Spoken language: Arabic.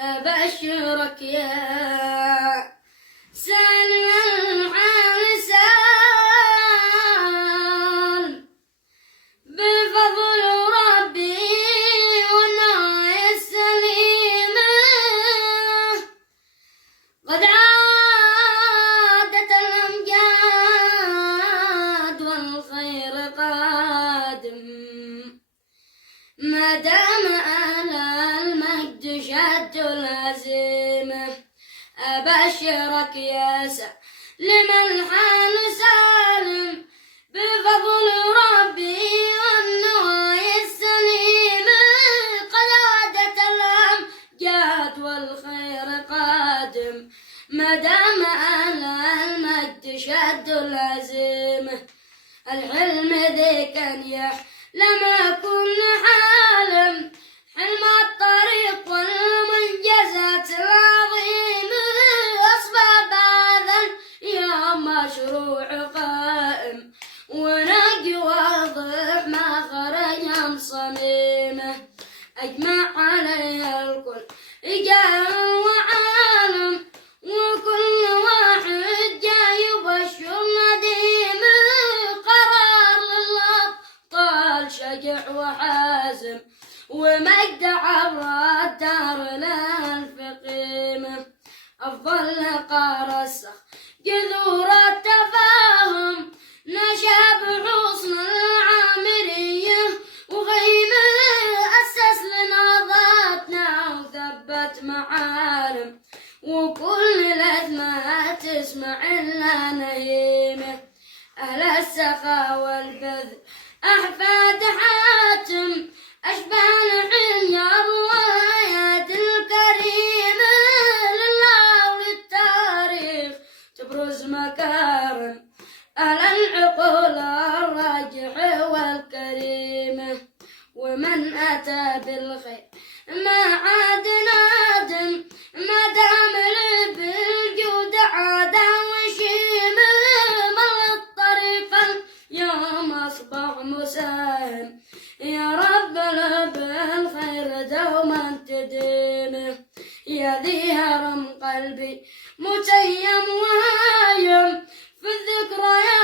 أبشرك يا سالم الحال سالم بفضل ربي والنوايا السليمة قد عادت الأمجاد والخير قادم ما دام أهل المجد شد الهزيمة أبشرك يا سالم الحال سالم بفضل ربي والنوايا السليمة قد عادت الأمجاد والخير قادم ما دام أهل المجد شد الهزيمة الحلم ذي كان يحلم كل حالم حلم الطريق والمنجزات العظيمة أصبح هذا اليوم مشروع قائم ونقي واضح ما خرج عن صميمه أجمع عليها الكل رجال وعالم وكل واحد جاي يبشر نديمه قرار للأبطال شجع وحازم ومجد عبر الدار للفقيمة أفضل لقار السخ جذور التفاهم نشا بحسن العامرية وغيمة أسس لنهضتنا وثبت معالم وكل الأزمة تسمع إلا نهيمة أهل السخاء والبذل أحفاد حاتم أشبال حليا الروايات الكريمة لله وللتاريخ تبرز مكارم أهل العقول الراجحة والكريمة ومن أتى بالخير ما عاد نادم ما دام بالجود عاد وشيمة مر الطريق اليوم أصبح مساهم يا رب بالخير دوما تديمه يا ذي هرم قلبي متيم وهايم في الذكريات